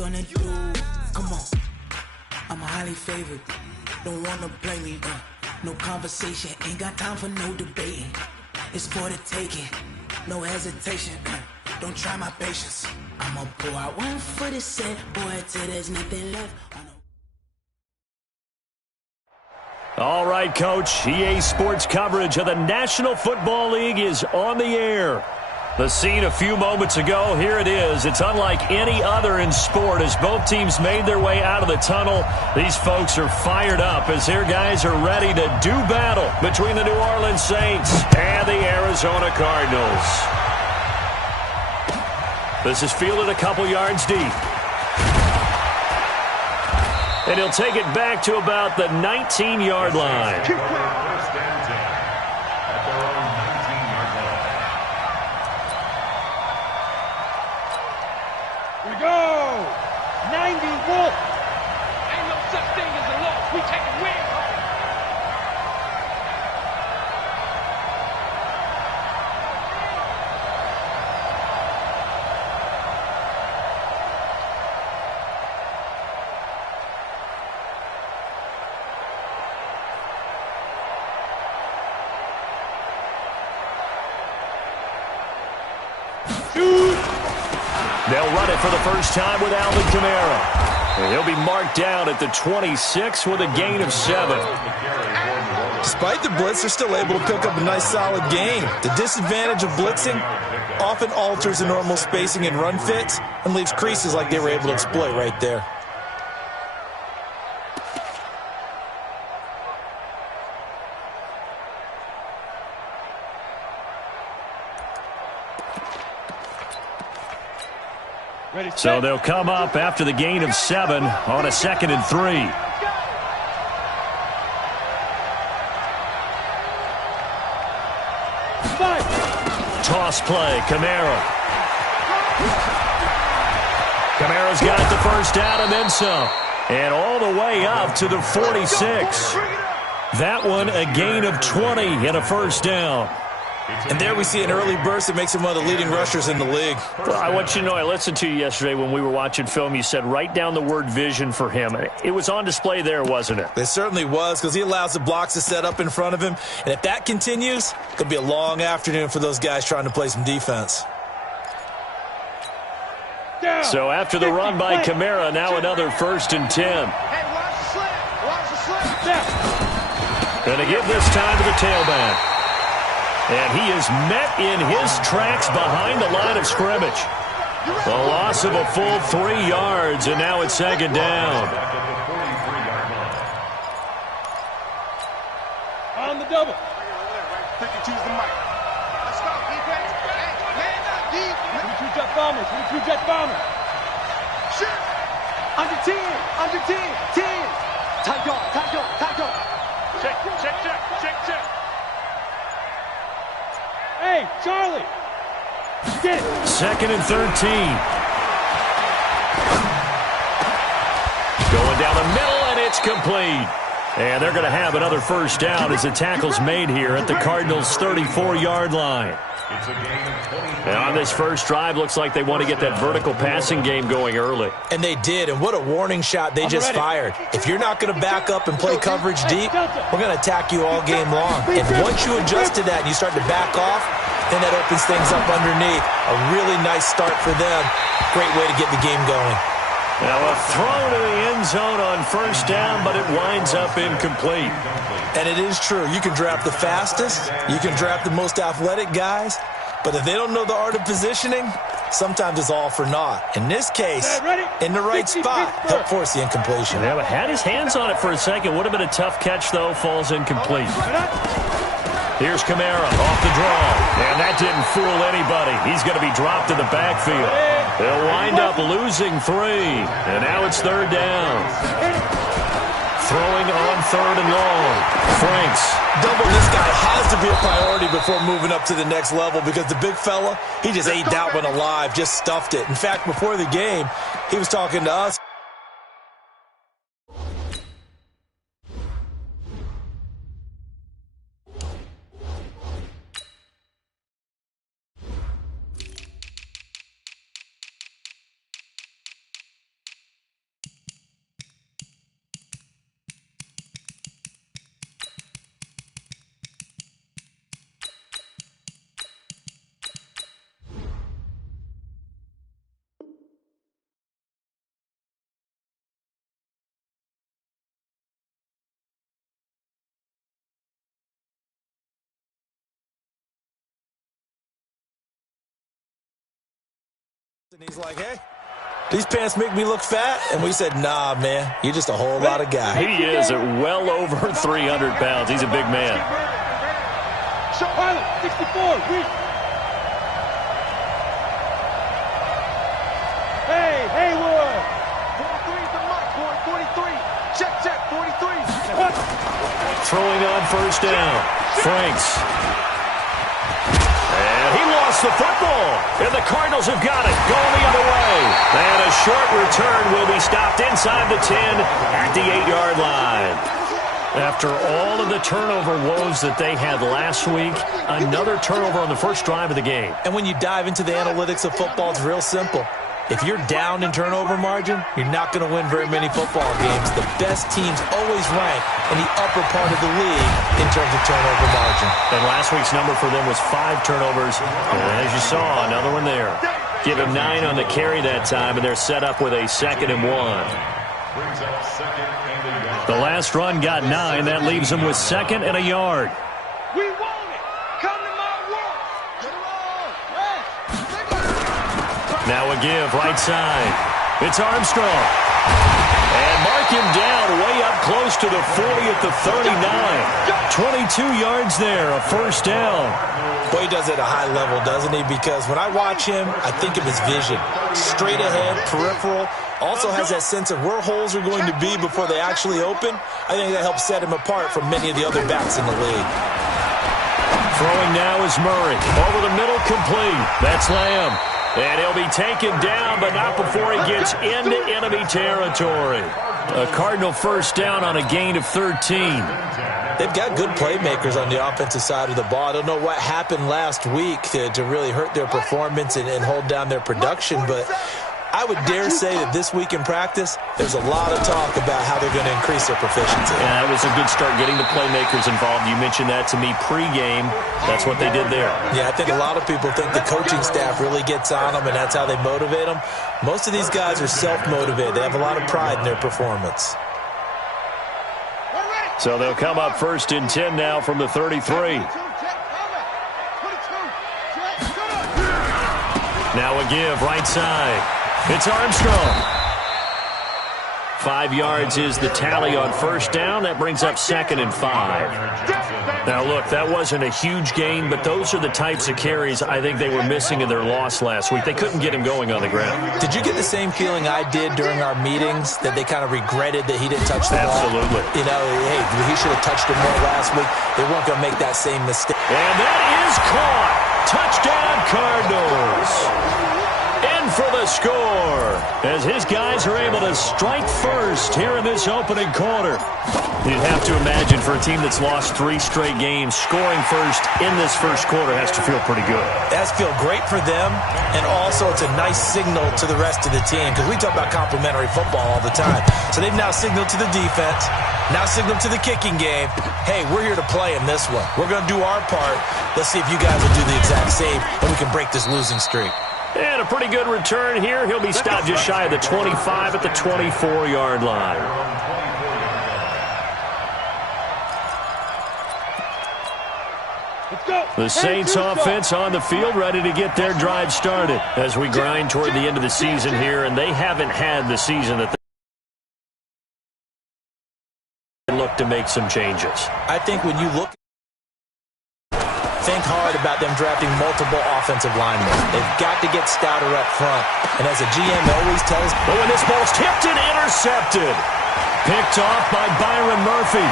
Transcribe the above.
gonna do? Come on, I'm highly favored. Don't wanna blame me, no conversation. Ain't got time for no debating. It's for the taking, no hesitation. Don't try my patience. I'ma pour out one for the set, boy, till there's nothing left. All right, Coach. EA Sports coverage of the National Football League is on the air. The scene a few moments ago, here it is. It's unlike any other in sport as both teams made their way out of the tunnel. These folks are fired up as their guys are ready to do battle between the New Orleans Saints and the Arizona Cardinals. This is fielded a couple yards deep. And he'll take it back to about the 19-yard line. Go! 90 Wolf! Ain't no such thing as a loss. We take a win. They'll run it for the first time with Alvin Kamara. And he'll be marked down at the 26 with a gain of 7. Despite the blitz, they're still able to pick up a nice solid gain. The disadvantage of blitzing often alters the normal spacing and run fits and leaves creases like they were able to exploit right there. So they'll come up after the gain of 7 on a 2nd and 3. Toss play, Kamara. Kamara's got the first down and then some. And all the way up to the 46. That one a gain of 20 and a first down. And there we see an early burst that makes him one of the leading rushers in the league. Well, I want you to know, I listened to you yesterday when we were watching film. You said write down the word vision for him. It was on display there, wasn't it? It certainly was, because he allows the blocks to set up in front of him. And if that continues, it could be a long afternoon for those guys trying to play some defense. So after the run by Kamara, now another 1st and 10. Hey, watch the slip. Watch the slip. Going to give this time to the tailback. And he is met in his tracks behind the line of scrimmage. A loss of a full 3 yards, and now it's 2nd down. On the double. Quick and choose the mic. Let's go, defense. Hey, man up, deep. 22 jet bombers. 22 jet bombers. Shit. Under 10. Under 10. 10. Tight guard. Tight guard. Tight guard. Check. Check. Check. Check. Check. Hey, Charlie. Get it. 2nd and 13. Going down the middle, and it's complete. And they're going to have another first down as the tackle's made here at the Cardinals' 34-yard line. And on this first drive, looks like they want to get that vertical passing game going early. And they did, and what a warning shot they just fired. If you're not going to back up and play coverage deep, we're going to attack you all game long. And once you adjust to that and you start to back off, then that opens things up underneath. A really nice start for them. Great way to get the game going. Now a throw to the end zone on first down, but it winds up incomplete. And it is true. You can draft the fastest. You can draft the most athletic guys. But if they don't know the art of positioning, sometimes it's all for naught. In this case, in the right spot, help force the incompletion. Yeah, but had his hands on it for a second. Would have been a tough catch, though. Falls incomplete. Here's Kamara off the draw. And that didn't fool anybody. He's going to be dropped in the backfield. They'll wind up losing 3. And now it's 3rd down. Throwing on 3rd and long. Franks. Double this guy has to be a priority before moving up to the next level, because the big fella, he just ate that one alive, just stuffed it. In fact, before the game, he was talking to us. And he's like, hey, these pants make me look fat. And we said, nah, man, you're just a whole lot of guy. He is at well over 300 pounds. He's a big man. Show Pilot, 64, weak. Hey, Haywood. 43 to Mike, 43. Check, 43. Throwing on first down. Franks. And he lost the football. And the Cardinals have got it. Going the other way. And a short return will be stopped inside the 10 at the 8-yard line. After all of the turnover woes that they had last week, another turnover on the first drive of the game. And when you dive into the analytics of football, it's real simple. If you're down in turnover margin, you're not going to win very many football games. The best teams always rank in the upper part of the league in terms of turnover margin. And last week's number for them was 5 turnovers. And as you saw, another one there. Give him 9 on the carry that time, and they're set up with a 2nd and 1. The last run got 9. That leaves them with 2nd and a yard. We want it. Come to my world. Now a give, right side. It's Armstrong. And mark him down way up close to the 40 at the 39. 22 yards there, a first down. Boy, he does it at a high level, doesn't he? Because when I watch him, I think of his vision. Straight ahead, peripheral. Also has that sense of where holes are going to be before they actually open. I think that helps set him apart from many of the other backs in the league. Throwing now is Murray. Over the middle, complete. That's Lamb. And he'll be taken down, but not before he gets into enemy territory. A Cardinal first down on a gain of 13. They've got good playmakers on the offensive side of the ball. I don't know what happened last week to really hurt their performance and hold down their production, but I would dare say that this week in practice, there's a lot of talk about how they're going to increase their proficiency. Yeah, that was a good start getting the playmakers involved. You mentioned that to me pregame. That's what they did there. Yeah, I think a lot of people think the coaching staff really gets on them, and that's how they motivate them. Most of these guys are self-motivated. They have a lot of pride in their performance. So they'll come up 1st and 10 now from the 33. Now a give, right side. It's Armstrong. 5 yards is the tally on first down. That brings up 2nd and 5. Now, look, that wasn't a huge gain, but those are the types of carries I think they were missing in their loss last week. They couldn't get him going on the ground. Did you get the same feeling I did during our meetings, that they kind of regretted that he didn't touch the ball? Absolutely. You know, hey, he should have touched it more last week. They weren't going to make that same mistake. And that is caught. Touchdown, Cardinals. In for the score as his guys are able to strike first here in this opening quarter. You'd have to imagine for a team that's lost 3 straight games, scoring first in this first quarter has to feel pretty good. It has to feel great for them, and also it's a nice signal to the rest of the team, because we talk about complimentary football all the time. So they've now signaled to the defense, now signaled to the kicking game, hey, we're here to play in this one. We're going to do our part. Let's see if you guys will do the exact same, and we can break this losing streak. And a pretty good return here. He'll be stopped just shy of the 25 at the 24-yard line. The Saints offense on the field, ready to get their drive started as we grind toward the end of the season here, and they haven't had the season that they look to make some changes. I think when you look, think hard about them drafting multiple offensive linemen. They've got to get stouter up front. And as a GM always tells, but when this ball's tipped and intercepted, picked off by Byron Murphy.